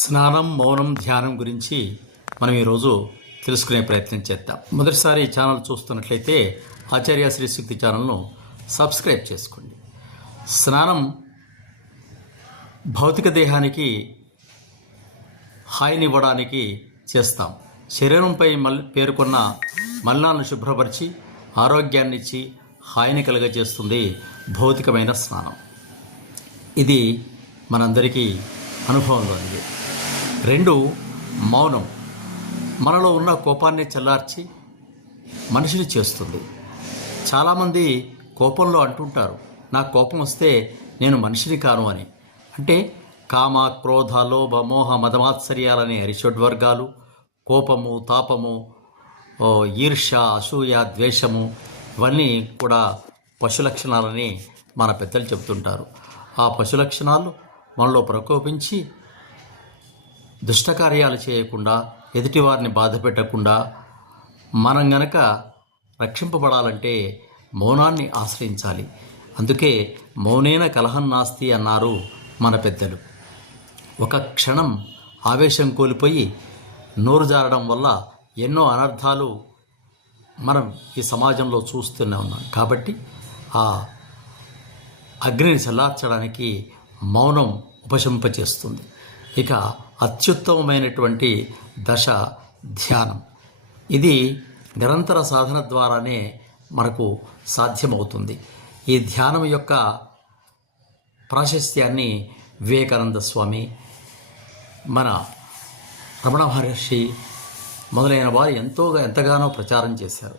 స్నానం మౌనం ధ్యానం గురించి మనం ఈరోజు తెలుసుకునే ప్రయత్నం చేద్దాం. మొదటిసారి ఈ ఛానల్ చూస్తున్నట్లయితే ఆచార్య శ్రీ శక్తి ఛానల్ను సబ్స్క్రైబ్ చేసుకోండి. స్నానం భౌతిక దేహానికి హాయినివ్వడానికి చేస్తాం. శరీరంపై మల్ పేర్కొన్న మల్లాలను శుభ్రపరిచి ఆరోగ్యాన్ని ఇచ్చి హాయిని కలుగజేస్తుంది భౌతికమైన స్నానం. ఇది మనందరికీ అనుభవంలో ఉంది రెండు మౌనం. మనలో ఉన్న కోపాన్ని చల్లార్చి మనిషిని చేస్తుంది. చాలామంది కోపంలో అంటుంటారు నా కోపం వస్తే నేను మనిషిని కాను అని. అంటే కామ క్రోధ లోభ మోహ మదమాత్సర్యాలనే అరిషడ్వర్గాలు కోపము తాపము ఈర్ష ఈర్ష్య అసూయ ద్వేషము ఇవన్నీ కూడా పశు లక్షణాలని మన పెద్దలు చెబుతుంటారు. ఆ పశు లక్షణాలు మనలో ప్రకోపించి దుష్టకార్యాలు చేయకుండా ఎదుటివారిని బాధ పెట్టకుండా మనం గనక రక్షింపబడాలంటే మౌనాన్ని ఆశ్రయించాలి. అందుకే మౌనేన కలహం నాస్తి అన్నారు మన పెద్దలు. ఒక క్షణం ఆవేశం కోల్పోయి నోరు జారడం వల్ల ఎన్నో అనర్థాలు మనం ఈ సమాజంలో చూస్తూనే ఉన్నాం. కాబట్టి ఆ అగ్నిని చల్లార్చడానికి మౌనం ఉపశంపచేస్తుంది. ఇక అత్యుత్తమమైనటువంటి దశ ధ్యానం. ఇది నిరంతర సాధన ద్వారానే మనకు సాధ్యమవుతుంది. ఈ ధ్యానం యొక్క ప్రాశస్త్యాన్ని వివేకానంద స్వామి మన రమణ మహర్షి మొదలైన వారు ఎంతోగా ఎంతగానో ప్రచారం చేశారు.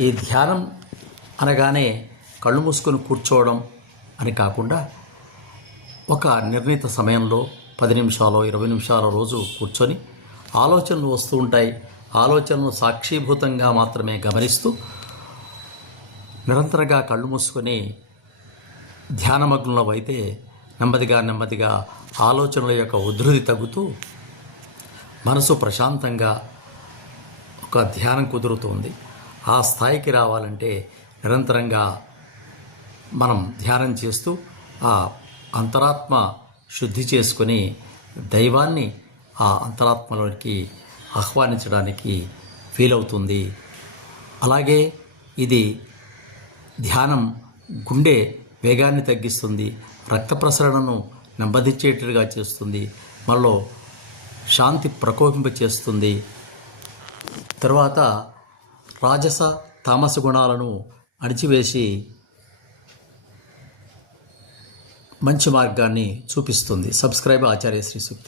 ఈ ధ్యానం అనగానే కళ్ళు మూసుకొని కూర్చోవడం అని కాకుండా ఒక నిర్ణీత సమయంలో పది నిమిషాలు ఇరవై నిమిషాల రోజు కూర్చొని ఆలోచనలు వస్తూ ఉంటాయి. ఆలోచనలు సాక్షీభూతంగా మాత్రమే గమనిస్తూ నిరంతరంగా కళ్ళు మూసుకొని ధ్యానమగ్నంలో అయితే నెమ్మదిగా నెమ్మదిగా ఆలోచనల యొక్క ఉధృతి తగ్గుతూ మనసు ప్రశాంతంగా ఒక ధ్యానం కుదురుతుంది. ఆ స్థాయికి రావాలంటే నిరంతరంగా మనం ధ్యానం చేస్తూ ఆ అంతరాత్మ శుద్ధి చేసుకొని దైవాన్ని ఆ అంతరాత్మలోకి ఆహ్వానించడానికి వీలవుతుంది. అలాగే ఇది ధ్యానం గుండె వేగాన్ని తగ్గిస్తుంది రక్త ప్రసరణను నెమ్మదించేటట్టుగా చేస్తుంది మనలో శాంతి ప్రకోపింప చేస్తుంది తర్వాత రాజస తామస గుణాలను అణిచివేసి మంచి మార్గాన్ని చూపిస్తుంది. సబ్స్క్రైబ్ ఆచార్య శ్రీ సూక్తి.